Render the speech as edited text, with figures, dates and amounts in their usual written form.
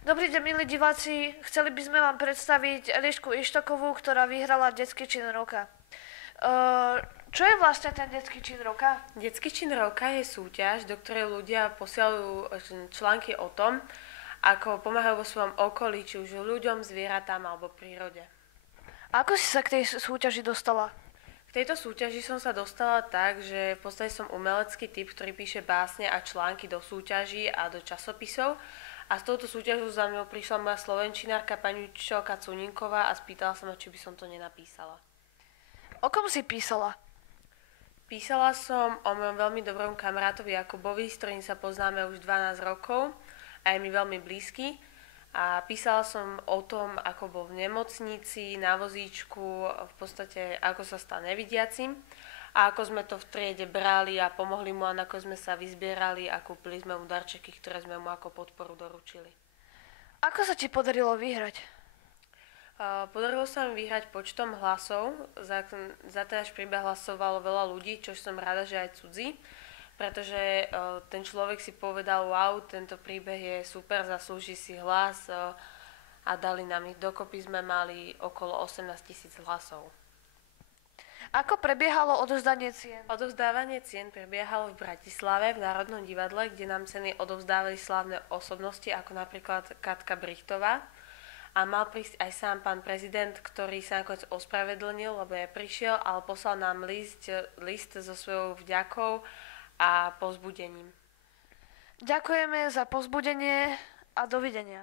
Dobrý deň, milí diváci. Chceli by sme vám predstaviť Elišku Ištokovú, ktorá vyhrala Detský čin roka. Čo je vlastne ten Detský čin roka? Detský čin roka je súťaž, do ktorej ľudia posielajú články o tom, ako pomáhajú vo svojom okolí, či už ľuďom, zvieratám alebo prírode. Ako si sa k tej súťaži dostala? K tejto súťaži som sa dostala tak, že v podstate som umelecký typ, ktorý píše básne a články do súťaží a do časopisov. A s touto súťažou za mnou prišla moja slovenčinárka pani učiteľka Cuninková a spýtala sa ma, či by som to nenapísala. O kom si písala? Písala som o mojom veľmi dobrom kamarátovi Jakubovi, s ktorým sa poznáme už 12 rokov a je mi veľmi blízky. A písala som o tom, ako bol v nemocnici, na vozíčku, v podstate ako sa stal nevidiacim a ako sme to v triede brali a pomohli mu a ako sme sa vyzbierali a kúpili sme mu darčeky, ktoré sme mu ako podporu doručili. Ako sa ti podarilo vyhrať? Podarilo sa mi vyhrať počtom hlasov. Za ten náš príbeh hlasovalo veľa ľudí, čo som rada, že aj cudzí, pretože ten človek si povedal, wow, tento príbeh je super, zaslúži si hlas a dali nám ich. Dokopy sme mali okolo 18 000 hlasov. Ako prebiehalo odovzdanie cien? Odovzdávanie cien prebiehalo v Bratislave v Národnom divadle, kde nám ceny odovzdávali slávne osobnosti, ako napríklad Katka Brichtová. A mal prísť aj sám pán prezident, ktorý sa nakoniec ospravedlnil, lebo neprišiel, ale poslal nám list so svojou vďakou a povzbudením. Ďakujeme za povzbudenie a dovidenia.